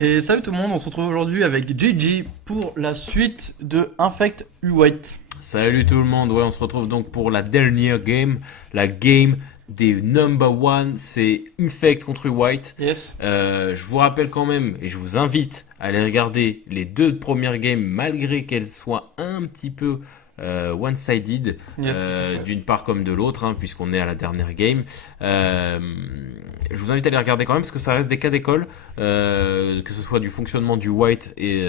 Et salut tout le monde, on se retrouve aujourd'hui avec JJ pour la suite de Infect U8. Salut tout le monde, ouais, on se retrouve donc pour la dernière game, la game des number one, c'est Infect contre White. Yes. Je vous rappelle quand même, et je vous invite à aller regarder les deux premières games, malgré qu'elles soient un petit peu one-sided, Yes, tout à fait. d'une part comme de l'autre, hein, puisqu'on est à la dernière game. Euh, je vous invite à les regarder quand même, parce que ça reste des cas d'école, que ce soit du fonctionnement du White et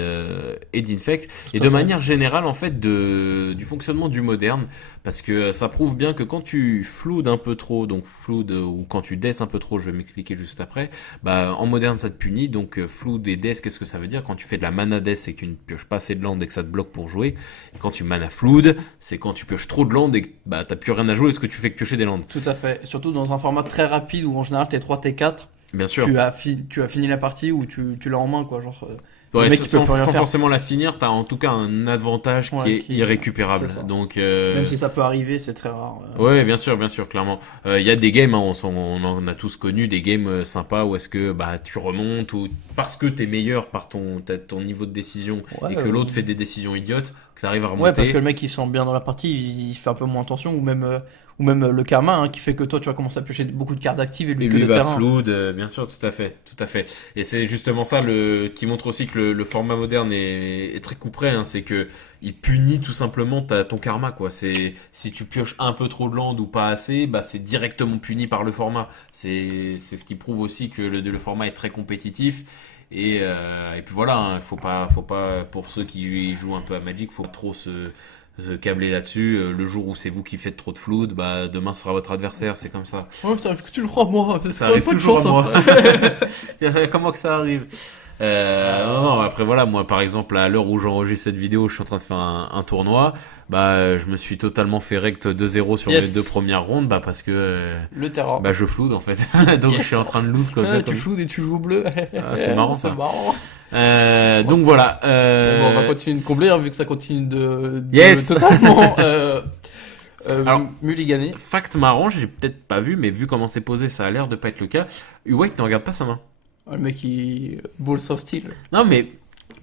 d'Infect, Tout et à de fait. manière générale en fait du fonctionnement du moderne, parce que ça prouve bien que quand tu floudes un peu trop, donc flood ou quand tu death un peu trop, je vais m'expliquer juste après, bah en moderne ça te punit, donc flood et death, qu'est-ce que ça veut dire? Quand tu fais de la mana death, c'est que tu ne pioches pas assez de land et que ça te bloque pour jouer, et quand tu mana flood, c'est quand tu pioches trop de land et que bah t'as plus rien à jouer, est-ce que tu fais que piocher des landes? Tout à fait. Surtout dans un format très rapide où en général t'es 3 T4, Bien sûr. tu as fini la partie ou tu l'as en main quoi. Genre, le Ouais, mec il peut plus rien sans faire. forcément la finir, t'as en tout cas un avantage qui Ouais, est irrécupérable. c'est ça. Donc, Même si ça peut arriver, c'est très rare. ouais, bien sûr, clairement. Il y a des games, hein, on en a tous connu, des games sympas où est-ce que bah tu remontes ou parce que t'es meilleur par ton niveau de décision Ouais, et que l'autre fait des décisions idiotes, que t'arrives à ouais, parce que remonter. le mec il se sent bien dans la partie, il fait un peu moins attention, ou même le karma hein, qui fait que toi tu vas commencer à piocher beaucoup de cartes actives et lui Et que lui des va terrains. flood, bien sûr, tout à fait, tout à fait. Et c'est justement ça qui montre aussi que le format moderne est très couperé, hein, c'est que il punit tout simplement ton karma, quoi. C'est si tu pioches un peu trop de land ou pas assez, bah c'est directement puni par le format. C'est ce qui prouve aussi que le format est très compétitif. Et puis voilà, hein, faut pas pour ceux qui jouent un peu à Magic, faut pas trop se câbler là-dessus. Le jour où c'est vous qui faites trop de flood, bah demain ce sera votre adversaire, c'est comme ça. Ouais, ça arrive que tu le crois, moi. Ça arrive toujours à moi. Comment que ça arrive? Non, non, après voilà, moi par exemple, à l'heure où j'enregistre cette vidéo, je suis en train de faire un tournoi. Bah, je me suis totalement fait rect 2-0 sur mes Yes. deux premières rondes, bah parce que Le terrain. bah je flood en fait. Donc je suis en train de lose quoi. Ah, tu floues et tu joues au bleu. Ah, c'est marrant C'est ça. marrant. Donc voilà. Bon, on va continuer de combler hein, vu que ça continue de Yes. totalement Alors, mulliganer. fact marrant, j'ai peut-être pas vu, mais vu comment c'est posé, ça a l'air de pas être le cas. White ne regarde pas sa main. Le mec il balls of steel. Non mais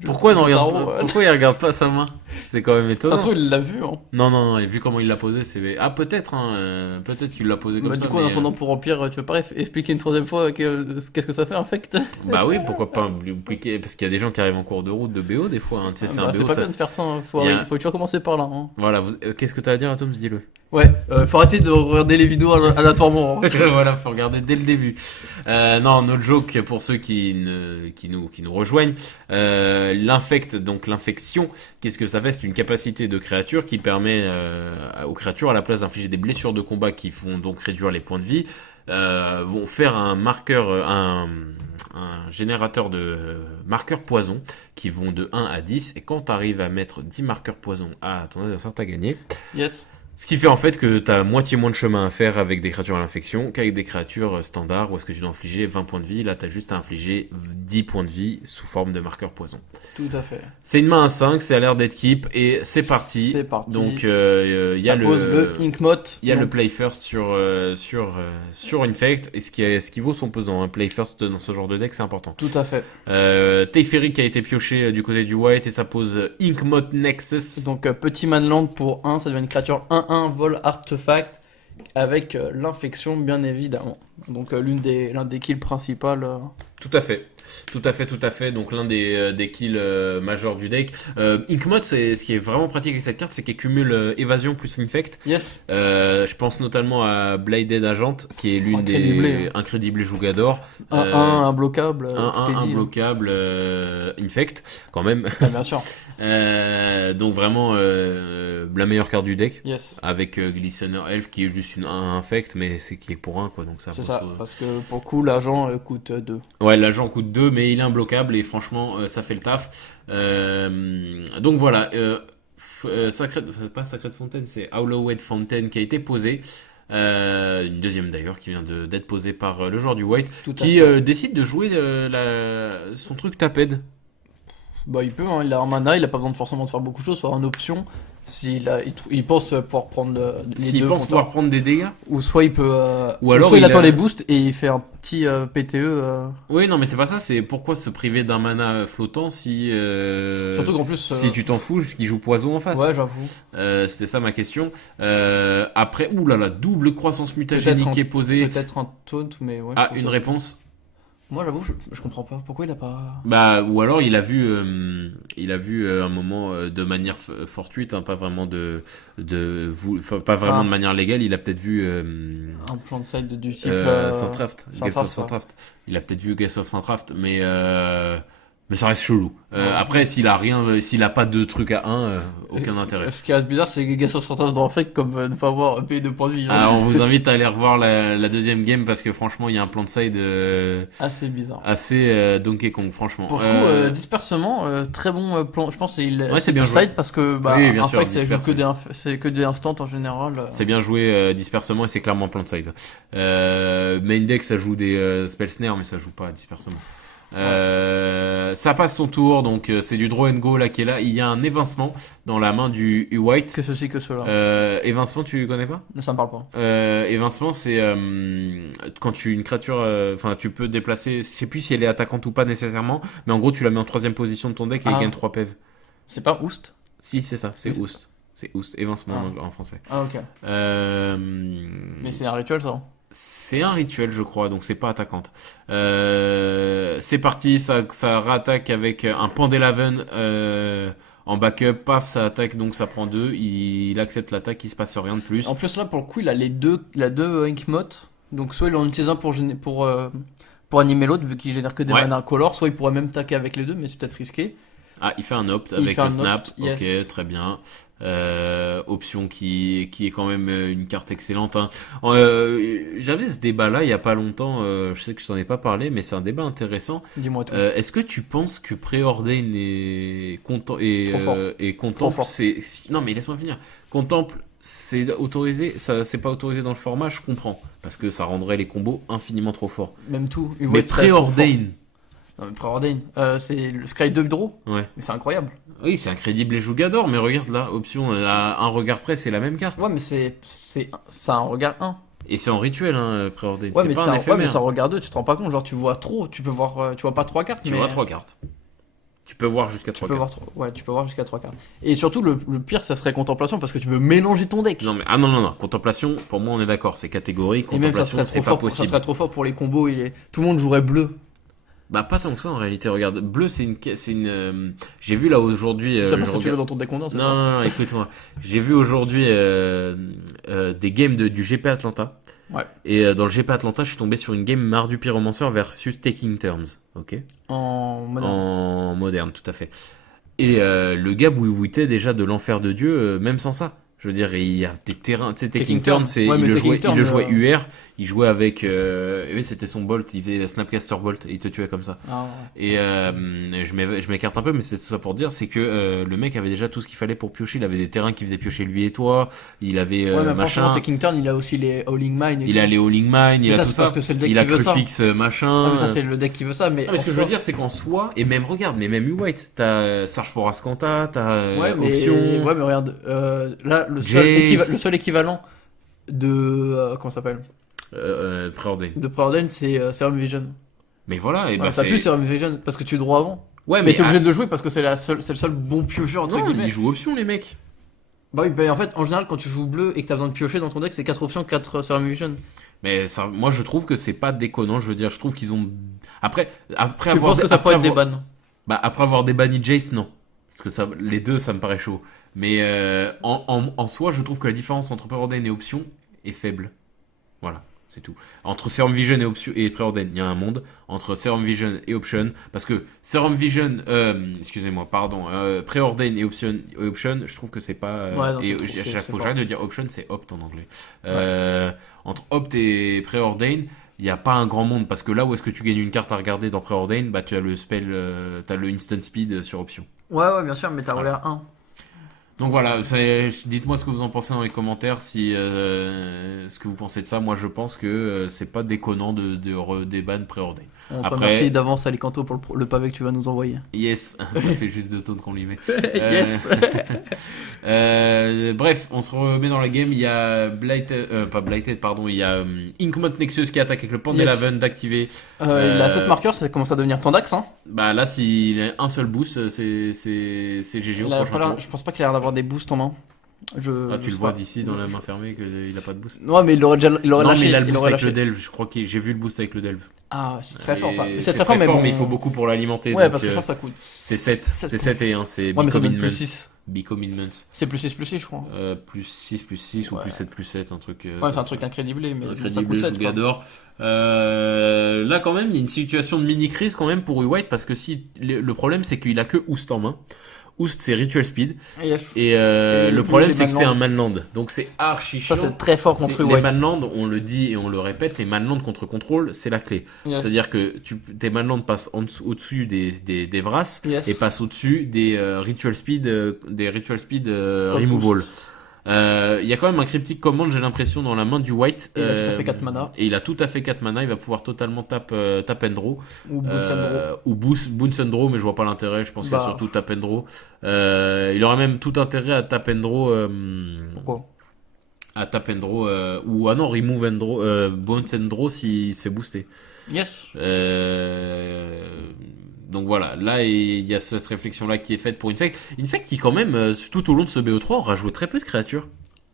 pourquoi il ne regarde Tarot, pas, pourquoi il regarde pas sa main? C'est quand même De toute étonnant. façon il l'a vu hein. Non, non, non, et vu comment il l'a posé, c'est. Ah, peut-être, hein, peut-être qu'il l'a posé comme Bah, ça. du coup en mais, attendant pour remplir, tu veux pas expliquer une troisième fois qu'est-ce que ça fait Infect? Bah oui, pourquoi pas lui expliquer. Parce qu'il y a des gens qui arrivent en cours de route de BO des fois. Hein. Tu sais, c'est un Bah, c'est BO, pas ça. bien de faire ça, hein. Il y a- Faut toujours commencer par là hein. Voilà, qu'est-ce que t'as à dire, Atoms? Dis-le. Ouais, faut arrêter de regarder les vidéos aléatoirement hein. Voilà, faut regarder dès le début. Non, no joke pour ceux qui nous rejoignent. L'infect, donc l'infection, qu'est-ce que ça fait? C'est une capacité de créature qui permet aux créatures, à la place d'infliger des blessures de combat qui font donc réduire les points de vie, vont faire un marqueur, un générateur de marqueurs poison qui vont de 1 à 10. Et quand tu arrives à mettre 10 marqueurs poison à ton adversaire, t'as gagné. Yes. Ce qui fait en fait que t'as moitié moins de chemin à faire avec des créatures à l'infection qu'avec des créatures standards où est-ce que tu dois infliger 20 points de vie. Là, t'as juste à infliger 10 points de vie sous forme de marqueur poison. Tout à fait. C'est une main à 5, c'est à l'air d'être keep et c'est parti. C'est parti. Donc, il y a Ça pose le Inkmot. il y a le Donc, play first sur Infect et ce qui vaut son pesant. Un play first dans ce genre de deck, c'est important. tout à fait. Teferi a été pioché du côté du white et ça pose Inkmot Nexus. Donc petit manland pour 1, ça devient une créature 1-1 vol artefact avec l'infection bien évidemment. Donc l'un des kills principales. Tout à fait. Tout à fait, tout à fait. Donc l'un des kills majeurs du deck. Inkmot, c'est ce qui est vraiment pratique avec cette carte, c'est qu'elle cumule évasion plus infect. Yes. Je pense notamment à Bladed Agent, qui est l'une Incrédible, des incrédibles Jougador. 1-1 imbloquable. tout est 1-1 dit, hein. imbloquable infect, quand même. Ah, bien sûr. Donc vraiment la meilleure carte du deck. Yes. Avec Glistener Elf qui est juste un infect, mais c'est qui est pour 1 quoi. Donc ça C'est faut ça. Parce que pour le coup, l'agent coûte 2. Ouais, l'agent coûte 2, mais il est imbloquable et franchement, ça fait le taf. Donc voilà, pas Sacred Fontaine, c'est Hallowed Fountain qui a été posé. Une deuxième d'ailleurs qui vient d'être posée par le joueur du White Tout à qui fait. décide de jouer son truc Taped. Bah il peut, hein, il a un mana, il a pas besoin de forcément de faire beaucoup de choses, soit en option. il pense pouvoir prendre les S'il deux pense compteurs. pouvoir prendre des dégâts. Ou soit il peut. Ou alors soit il il attend a- les boosts et il fait un petit PTE. Oui, non, mais c'est pas ça. C'est pourquoi se priver d'un mana flottant si Surtout qu'en plus. si tu t'en fous qu'il joue poison en face. Ouais, j'avoue. C'était ça ma question. Après, oulala, double croissance mutagénique Peut-être qui est posée. Peut-être un taunt, mais ouais. je Ah, trouve une ça- réponse. Moi, j'avoue, je comprends pas. Pourquoi il a pas. Bah, ou alors il a vu un moment de manière fortuite, hein, pas vraiment enfin, pas vraiment Ah. de manière légale. Il a peut-être vu Un plan de side du type. Saint-Traft, Gales Saint-Traft, of Saint-Traft. Il a peut-être vu Gales of Saint-Traft, mais ça reste chelou. Ouais. Après, s'il a pas de truc à 1, aucun intérêt. Ce qui reste bizarre, c'est que Gas of Santos dans le fait comme ne pas avoir payé de points de vie. Alors, on vous invite à aller revoir la deuxième game parce que franchement, il y a un plan de side Assez bizarre. assez Donkey Kong, franchement. Pour le coup, dispersement, très bon plan. Je pense Ouais, c'est bien du joué. side parce que Oui, bien sûr, Infect, dispersé. c'est que des instants en général. C'est bien joué dispersement et c'est clairement plan de side. Main deck, ça joue des spell snare, mais ça joue pas à dispersement. Ça passe son tour, donc c'est du draw and go là qui est là. Il y a un évincement dans la main du White. Que ceci, que cela. Évincement, tu connais pas? Ça me parle pas. Évincement, c'est quand une créature, enfin tu peux déplacer, je sais plus si elle est attaquante ou pas nécessairement, mais en gros tu la mets en troisième position de ton deck et il gagne 3 PV. C'est pas Oust? Si, c'est ça, c'est Oui, Oust. C'est Oust, évincement en français. Ah, ok. Mais c'est un rituel, ça. C'est un rituel, je crois, donc c'est pas attaquante. C'est parti, ça rattaque avec un Pandelaven en backup. Paf, ça attaque, donc ça prend 2. Il accepte l'attaque, il se passe rien de plus. En plus, là, pour le coup, il a deux Inkmotes. Donc, soit il en utilise un pour animer l'autre, vu qu'il génère que des Ouais. mana incolores, soit il pourrait même taquer avec les deux, mais c'est peut-être risqué. Ah, il fait un opt Il avec fait le un snap. opt, yes. Ok, très bien. Option qui est quand même une carte excellente, hein. J'avais ce débat-là il y a pas longtemps. Je sais que je t'en ai pas parlé, mais c'est un débat intéressant. Dis-moi tout. Est-ce que tu penses que Préordain est content Trop fort. et Trop Contemple fort. non mais laisse-moi finir. Contemple c'est autorisé, ça c'est pas autorisé dans le format, je comprends parce que ça rendrait les combos infiniment trop forts. Même tout. Mais Préordain, Non, mais Préordain, c'est le Sky 2 Draw. ouais. Mais c'est incroyable. Oui, c'est incrédible les Jougador, mais regarde là, option à un regard près, c'est la même carte. Ouais, mais c'est un regard 1. Et c'est en rituel, hein, Préordain. Ouais, C'est mais pas c'est un un, ouais, mais éphémère. c'est un regard 2, tu te rends pas compte. Genre, tu vois trop. Tu vois pas 3 cartes. Tu mais vois 3 cartes. Tu peux voir jusqu'à Tu 3 peux cartes. voir, ouais, tu peux voir jusqu'à 3 cartes. Et surtout, le pire, ça serait contemplation parce que tu peux mélanger ton deck. Non mais non. Contemplation, pour moi on est d'accord, c'est catégorique. Et même ça Contemplation, serait c'est trop pas fort. Ça possible. serait trop fort pour les combos. Tout le monde jouerait bleu. Bah pas tant que ça en réalité, regarde, bleu c'est j'ai vu là aujourd'hui C'est je parce que tu veux regarde- dans ton deck condensé, c'est non, ça non, non, écoute-moi. J'ai vu aujourd'hui des games du GP Atlanta. Ouais. Et dans le GP Atlanta, je suis tombé sur une game Mardu Pyromancer versus Taking Turns. Ok. En mode. En moderne, tout à fait. Et le gars bouillouitait déjà de l'enfer de Dieu, même sans ça. Je veux dire, il y a des terrains. Tu sais, Taking Taking Turn, Turn. c'est, Ouais, mais il, le Taking jouait, Turn, il le jouait UR, il jouait avec. Oui, c'était son Bolt, il faisait Snapcaster Bolt, et il te tuait comme ça. Ah, ouais. Et je m'écarte un peu, mais c'est tout ça pour dire, c'est que le mec avait déjà tout ce qu'il fallait pour piocher. Il avait des terrains qui faisaient piocher lui et toi, il avait Ouais, mais machin. franchement, Taking Turn, il a aussi les Howling Mine. Il a les Howling Mine, il Mais a ça, tout c'est ça. parce que c'est le deck Il qui a veut ça. Crucifix machin. Ah, mais ça, c'est le deck qui veut ça. Mais Non, mais en ce que je soi- veux dire, c'est qu'en soi, et même regarde, mais même U-White, t'as Sarge for Ascanta, t'as Ouais, mais, Option. ouais, mais regarde, là, le Jace. seul équivalent de. Comment ça s'appelle? Préordain. De Preordain, c'est Serum Vision. Mais voilà, et Ouais, bah t'as c'est. plus Serum Vision parce que tu es droit avant. Ouais, Mais t'es obligé de le jouer parce que c'est le seul bon piocheur entre non, guillemets. ils jouent option, les mecs. Bah oui, bah en fait, en général, quand tu joues bleu et que t'as besoin de piocher dans ton deck, c'est 4 options, 4 Serum Vision. Mais ça, moi, je trouve que c'est pas déconnant. Je veux dire, je trouve qu'ils ont. Après Tu avoir. penses que ça après pourrait être des avoir- bans? Bah, après avoir débanni Jace, non. Parce que ça, les deux, ça me paraît chaud. Mais en soi, je trouve que la différence entre Preordain et option est faible. Voilà, c'est tout. Entre Serum Vision et Preordain, il y a un monde. Entre Serum Vision et Option, parce que Serum Vision, excusez-moi, pardon, Preordain et Option, je trouve que c'est pas. Ouais, non, c'est et trop- à c'est- chaque c'est fois, fort. j'arrête de dire Option, c'est Opt en anglais. Entre Opt et Preordain, il n'y a pas un grand monde, parce que là où est-ce que tu gagnes une carte à regarder dans Preordain, bah tu as le spell, t'as le instant speed sur Option. Ouais, bien sûr, mais t'as Voilà. regard 1. Donc voilà, dites-moi ce que vous en pensez dans les commentaires, si ce que vous pensez de ça. Moi, je pense que c'est pas déconnant de des bans Preordain. On te Après- remercie d'avance Alicanto pour le pavé que tu vas nous envoyer. Yes, ça fait juste 2 tonnes qu'on lui met. Yes. Bref, on se remet dans la game. Il y a pas Blighted, pardon. Il y a Inkmont Nexus qui attaque avec le Pandelaven d'activer. Il a 7 marqueurs, ça commence à devenir Tandax. Hein. Bah là, s'il a un seul boost, c'est GG au Il a prochain pas l'air- tour. je pense pas qu'il a l'air d'avoir des boosts en main. Ah, tu Je le sais vois pas. d'ici dans la main fermée qu'il a pas de boost. Ouais, mais il aurait Non, lâché. mais il a le boost aurait avec le lâché. delve. Je crois que j'ai vu le boost avec le delve. Ah, c'est très fort ça. Et C'est très fort, mais bon. il faut beaucoup pour l'alimenter. Ouais, donc, parce que je pense que ça coûte. c'est 7 et 1, c'est Ouais, mais ça donne plus Becommitments. 6. Becommitments. C'est plus 6, je crois. Plus 6 ou Ouais. plus 7, un truc. Ouais, c'est un truc incrédible, mais bon, ça Incredible, coûte 7. je j'adore. Là, quand même, il y a une situation de mini-crise quand même pour White parce que si le problème, c'est qu'il a que Oost en main. Oost, c'est Ritual Speed. Yes. Et Et le problème, les c'est que c'est un Manland. Manland. Donc, c'est archi chiant. Ça, c'est très fort contre Les White. Manland, on le dit et on le répète, les Manland contre contrôle, c'est la clé. Yes. C'est-à-dire que tes Manland passent au-dessus des Vras Yes. et passent au-dessus des Ritual Speed, Comme Removal. boost. Il y a quand même un cryptic command, j'ai l'impression, dans la main du White. Et il a tout à fait 4 mana. Et il a tout à fait 4 mana, il va pouvoir totalement tap and draw. Ou Boots and Draw. Ou Boons and Draw, mais je vois pas l'intérêt, je pense qu'il y a Bah. surtout tap and draw. Il aurait même tout intérêt à tap and draw. Pourquoi À tap and draw, ou non, remove and draw, Bones and draw s'il se fait booster. Yes. Donc voilà, là il y a cette réflexion là qui est faite pour Infect. Infect qui quand même tout au long de ce BO3 aura joué très peu de créatures.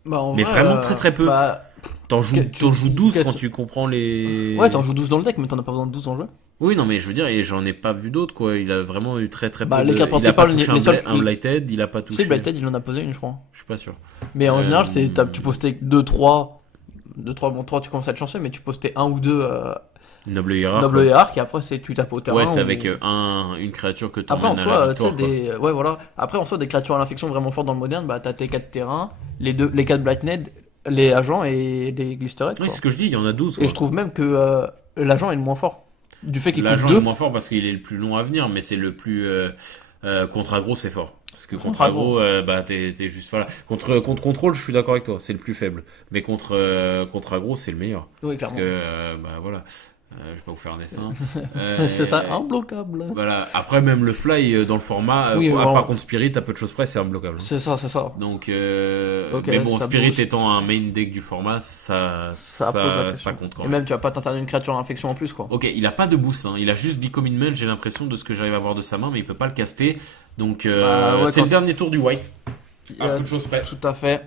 Bah, en Mais vrai, vraiment très peu. Bah, T'en joues, Que- t'en joues 12 qu'est-ce quand que- tu comprends les... ouais, t'en joues 12 dans le deck, mais t'en as pas besoin de 12 en jeu. Oui, non mais je veux dire, et j'en ai pas vu d'autres quoi. Il a vraiment eu très Bah, peu les de... cartes Il a pas principales, touché les seuls- un Blighted, il a pas Tu touché... sais, Blighted, il en a posé une, je crois. Je suis pas sûr. Mais en général, Euh, tu postais 2-3. 2-3, bon, 3, tu commences à être chanceux, mais tu postais 1 ou 2 Noble Hierarch. Noble quoi. Hierarch, et après, tu tapes au terrain. Ouais, c'est ou- avec une créature que Après, en t'emmènes à la soi, tu sais, victoire, quoi. ouais, voilà. Après, en soi, des créatures à l'infection vraiment fortes dans le moderne, bah, t'as tes 4 terrains, les 4 Blighted, les agents et les Glistered. Oui, c'est ce que je dis, il y en a 12 Et quoi. je trouve même que l'agent est le moins fort. Du fait qu'il coûte L'agent 2. est moins fort parce qu'il est le plus long à venir, mais c'est le plus... contre aggro, c'est fort. Parce que contre Contre aggro, bah t'es juste... Voilà. Contre contrôle, je suis d'accord avec toi, c'est le plus faible. Mais contre aggro, c'est le meilleur. Oui, Parce clairement. que, bah voilà, je vais pas vous faire un dessin. C'est ça, imbloquable. Voilà. Après, même le fly dans le format, Oui, vraiment. par contre Spirit, à peu de choses près, c'est imbloquable. C'est ça, c'est ça. Donc, Ok, mais bon, ça Spirit booste. étant un main deck du format, Ça pose la question. ça compte quand Et même. même, tu vas pas t'interdire une créature à infection en plus, quoi. Ok, il a pas de boost, hein. Il a juste Becommitment, j'ai l'impression de ce que j'arrive à voir de sa main, mais il peut pas le caster. Donc, Bah, ouais, c'est quand- le dernier tour du White. À Euh, peu de choses près. Tout à fait.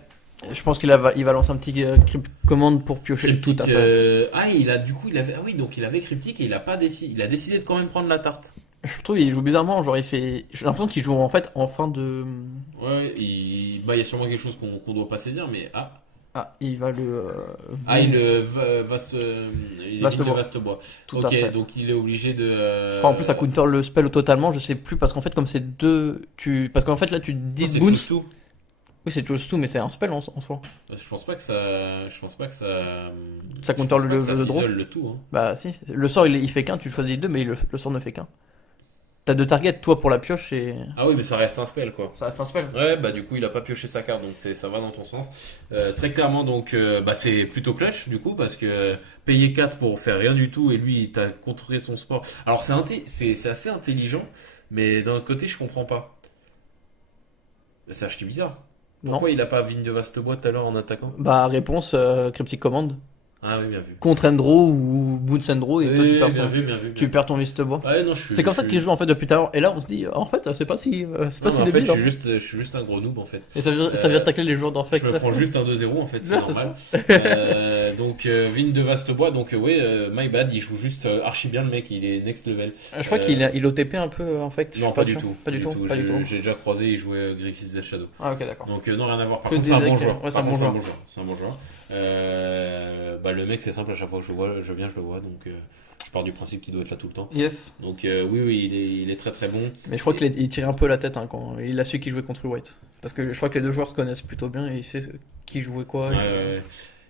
Je pense il va lancer un petit crypt commande pour piocher le tout Cryptic, à fait. oui, donc il avait Cryptic et il a décidé de quand même prendre la tarte. Je trouve qu'il joue bizarrement, genre j'ai l'impression qu'il joue en fait en fin de... Ouais, il y a sûrement quelque chose qu'on doit pas saisir, mais Ah, il va le... il est Vaste de bois. vaste bois. Tout Ok, à fait. donc il est obligé de. Je crois en plus ça counter le spell totalement, je sais plus, parce qu'en fait comme c'est deux... Parce qu'en fait là tu dis c'est boons... tous tout. Oui c'est chose tout, mais c'est un spell en soi. Je pense pas que ça. Je pense pas que ça. Ça je counter pense le- pas que ça le draw. fisole le tout. Hein. Bah si, le sort il fait qu'un, tu choisis deux, mais le sort ne fait qu'un. T'as deux targets, toi pour la pioche et... Ah oui, mais ça reste un spell quoi. Ça reste un spell. Ouais, bah du coup il a pas pioché sa carte, donc ça va dans ton sens. Très clairement, donc bah, c'est plutôt clutch du coup, parce que payer 4 pour faire rien du tout et lui il t'a contré son sport. Alors c'est assez intelligent, mais d'un autre côté je comprends pas. C'est acheté bizarre. Non. Pourquoi il a pas Vigne de Vaste Bois tout à l'heure en attaquant? Bah réponse, cryptic commande. Ah oui, bien vu. Contre Endro ou Boons Endro, et toi tu perds bien ton... vu, bien vu. Tu perds ton Viste Bois. Ouais, non, C'est comme ça qu'il joue en fait depuis tout à l'heure. Et là on se dit, en fait c'est pas si, c'est pas Non, si mais en fait, débile. je suis juste un gros noob en fait. Et ça vient de tacler les joueurs d'Orfect. Je me prends juste un 2-0 en fait, c'est Ouais, c'est normal. Donc Vigne de Vaste Bois, donc my bad, il joue juste archi bien le mec, il est next level. Je crois qu'il OTP un peu en fait. je Non, suis pas sûr. du tout. Pas du tout. Pas du tout. J'ai déjà croisé, il jouait Grixis Death Shadow. Ah ok d'accord. Donc non, rien à voir. Par Que contre, c'est un des bon decks, joueur. ouais, c'est Par un contre, bon c'est un bon joueur. Bah, le mec, c'est simple, à chaque fois que je viens, je le vois. Donc je pars du principe qu'il doit être là tout le temps. Yes. Donc oui, il est très très bon. Mais je crois qu'il tirait un peu la tête hein, quand il a su qu'il jouait contre White. Parce que je crois que les deux joueurs se connaissent plutôt bien et il sait qui jouait quoi.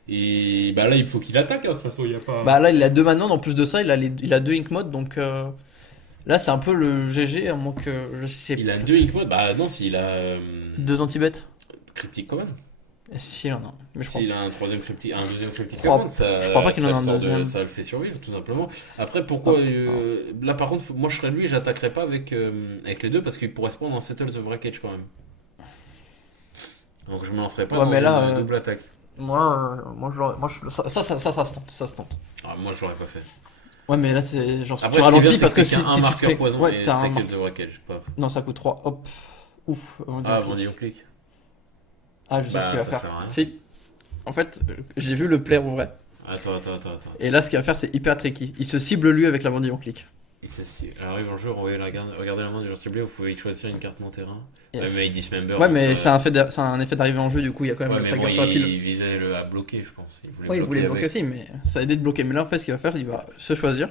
Et bah là, il faut qu'il attaque, hein, de toute façon, il y a pas. Bah là il a deux Manon, en plus de ça il a deux Ink Mode, donc là c'est un peu le GG, à moins que je sais. Il a deux Ink Mode. Bah non, s'il a Deux anti-bêtes. Cryptic quand même. Et si, il en a un. Mais je crois S'il a un troisième cryptique, un deuxième cryptique crois- commande, ça, je crois pas qu'il en ça a le un sort deuxième. ça le fait survivre, tout simplement. Après, pourquoi Ah, là, par contre, moi je serais lui, j'attaquerais pas avec les deux parce qu'il pourrait se prendre en Settle the Wreckage quand même. Donc je me lancerais pas Ouais, dans mais une là, double attaque. moi, je l'aurais. Ça se tente. Ça se tente. Ah, moi je l'aurais pas fait. Ouais, mais là, c'est genre si Après, tu ce qui est bien, ralentis c'est parce que qu'il y si, a un si tu te marqueur fais. poison Ouais, et t'as un c'est marqueur. que the Wreckage. Pas... Non, ça coûte 3. Hop. Ouf. Ah, Vendillon clic. Ah, je sais ce qu'il va ça faire. sert à rien. Si. En fait, j'ai vu le player en vrai. Attends. Et là, ce qu'il va faire, c'est hyper tricky. Il se cible lui avec la bandille en clic. Elle arrive en jeu, regardez la main du joueur ciblé, vous pouvez y choisir une carte mon terrain. Yes. Ouais, mais il dismember. Ouais, donc mais ça- c'est un effet d'arrivée en jeu, du coup, il y a quand même Ouais, le mais trigger moi, sur la pile. il visait à bloquer, je pense. Il voulait Ouais, il bloquer voulait avec. bloquer aussi, mais ça a aidé de bloquer. Mais là, en fait, ce qu'il va faire, il va se choisir.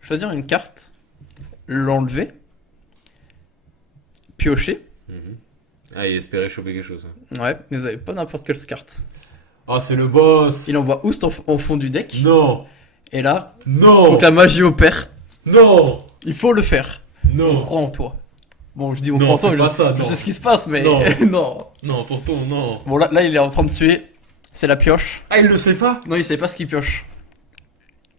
Choisir une carte, l'enlever, piocher. Mhm. Ah, il espérait choper quelque chose. Ouais, mais vous avez pas n'importe quelle carte. Oh, c'est le boss. Il envoie Oust en fond du deck. Non. Et là, Non. faut que la magie opère. Non. Il faut le faire. On Non. croit en toi. Bon, je dis on Non, croit en toi, c'est mais pas ça, je non. sais ce qui se passe, mais Non. non. Non, tonton, non. Bon, là, il est en train de tuer. C'est la pioche. Ah, il le sait pas. Non, il sait pas ce qu'il pioche.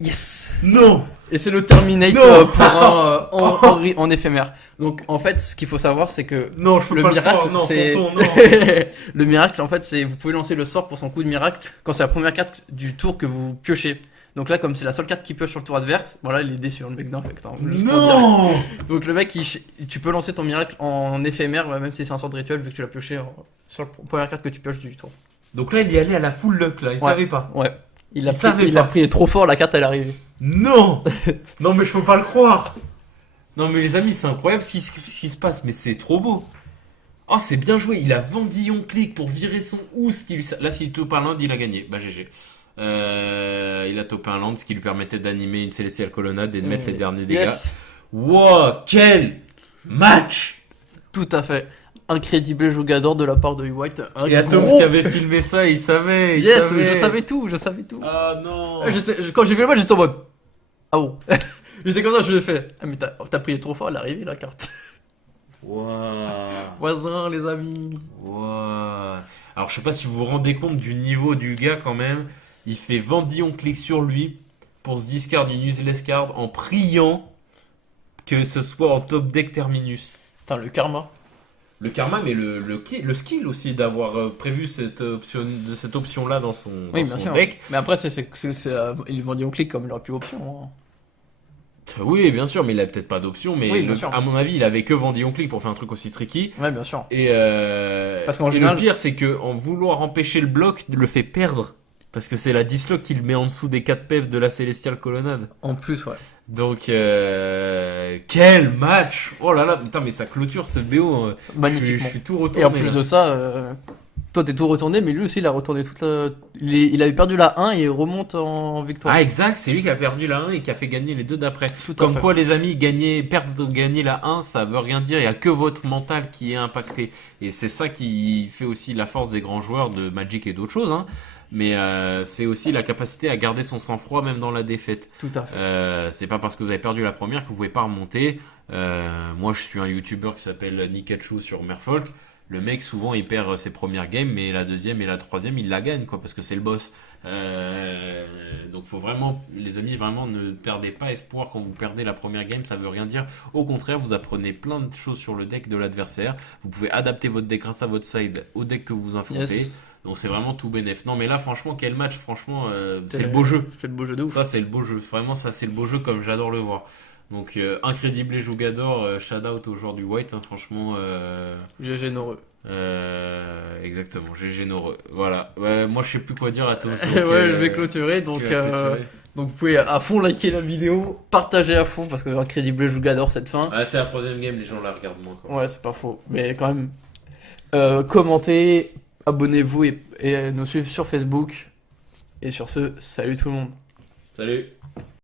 Yes. Non. Et c'est le Terminate Non. pour un en éphémère. Donc, en fait, ce qu'il faut savoir, c'est que Non, je peux le pas miracle, le croire. Non, c'est tonton, non. le miracle. En fait, c'est vous pouvez lancer le sort pour son coup de miracle quand c'est la première carte du tour que vous piochez. Donc là, comme c'est la seule carte qui pioche sur le tour adverse, voilà, il est déçu le mec d'infect. Hein, juste pour dire. Non. Donc le mec, tu peux lancer ton miracle en éphémère, même si c'est un sort de rituel, vu que tu l'as pioché sur la première carte que tu pioches du tour. Donc là, il y allait à la full luck, là. Il Ouais. savait pas. Ouais. Il a Il savait il a pas. pris trop fort, la carte elle est arrivée. Non. Non, mais je peux pas le croire. Non, mais les amis, c'est incroyable ce qui se passe, mais c'est trop beau. Oh, c'est bien joué. Il a Vendillon clic pour virer son Ous qui lui. Là, s'il tope un land, il a gagné. Bah, GG. Il a topé un land, ce qui lui permettait d'animer une Célestial Colonnade et de mettre les derniers dégâts. Yes. Wow, quel match! Tout à fait. Incrédible jougador de la part de White. Un Et Atoms gros- qui avait filmé ça, il savait. Il Yes, savait. je savais tout, je savais tout. Ah non! Quand j'ai vu le match, j'étais en mode. Ah bon. J'étais comme ça, je l'ai fait. Ah mais t'as pris trop fort, elle est arrivée la carte. Wow. Voisin, les amis. Wow. Alors je sais pas si vous vous rendez compte du niveau du gars quand même. Il fait Vendillon clic sur lui pour se discard une useless card en priant que ce soit en top deck terminus. Putain, le karma. Le karma, mais le skill aussi d'avoir prévu cette option-là dans son, Oui, dans bien son sûr. deck. Mais après, ils vendent en clic comme il aurait pu option. Hein. Oui, bien sûr, mais il a peut-être pas d'option. Mais Oui, bien sûr. à mon avis, il avait que Vendillon clic pour faire un truc aussi tricky. Ouais, bien sûr. Et, Parce qu'en et général- le pire, c'est que en vouloir empêcher le bloc, le fait perdre. Parce que c'est la dislock qui le met en dessous des 4 PF de la Célestial Colonnade. En plus, ouais. Donc, quel match! Oh là là, putain, mais ça clôture ce BO. Je Magnifiquement. suis tout retourné. Et en plus là. de ça, toi t'es tout retourné, mais lui aussi il a retourné toute la. Il avait perdu la 1 et il remonte en victoire. Ah, exact, c'est lui qui a perdu la 1 et qui a fait gagner les deux d'après. Tout à Comme fait. quoi, les amis, gagner la 1, ça veut rien dire. Il n'y a que votre mental qui est impacté. Et c'est ça qui fait aussi la force des grands joueurs de Magic et d'autres choses. Hein. Mais c'est aussi la capacité à garder son sang-froid même dans la défaite. Tout à fait. C'est pas parce que vous avez perdu la première que vous pouvez pas remonter. Moi, je suis un YouTuber qui s'appelle Nikachu sur Merfolk. Le mec, souvent, il perd ses premières games, mais la deuxième et la troisième, il la gagne, quoi, parce que c'est le boss. Donc, faut vraiment, les amis, vraiment, ne perdez pas espoir quand vous perdez la première game, ça veut rien dire. Au contraire, vous apprenez plein de choses sur le deck de l'adversaire. Vous pouvez adapter votre deck grâce à votre side au deck que vous affrontez. Yes. Donc, c'est vraiment tout bénef. Non, mais là, franchement, quel match, franchement, c'est le beau jeu. C'est le beau jeu de ouf. Ça, c'est le beau jeu. Vraiment, ça, c'est le beau jeu comme j'adore le voir. Donc, Incrédible Jougador, shout out au joueur du White, hein, franchement. GG Noreux. Exactement, GG Noreux. Voilà. Ouais, moi, je sais plus quoi dire à tous. Ouais, je vais clôturer. Donc, donc vous pouvez à fond liker la vidéo, partager à fond parce que Incrédible Jougador cette fin. Ah, c'est la troisième game, les gens la regardent moins. Quoi. Ouais, c'est pas faux. Mais quand même, commentez, abonnez-vous et nous suivre sur Facebook. Et sur ce, salut tout le monde. Salut.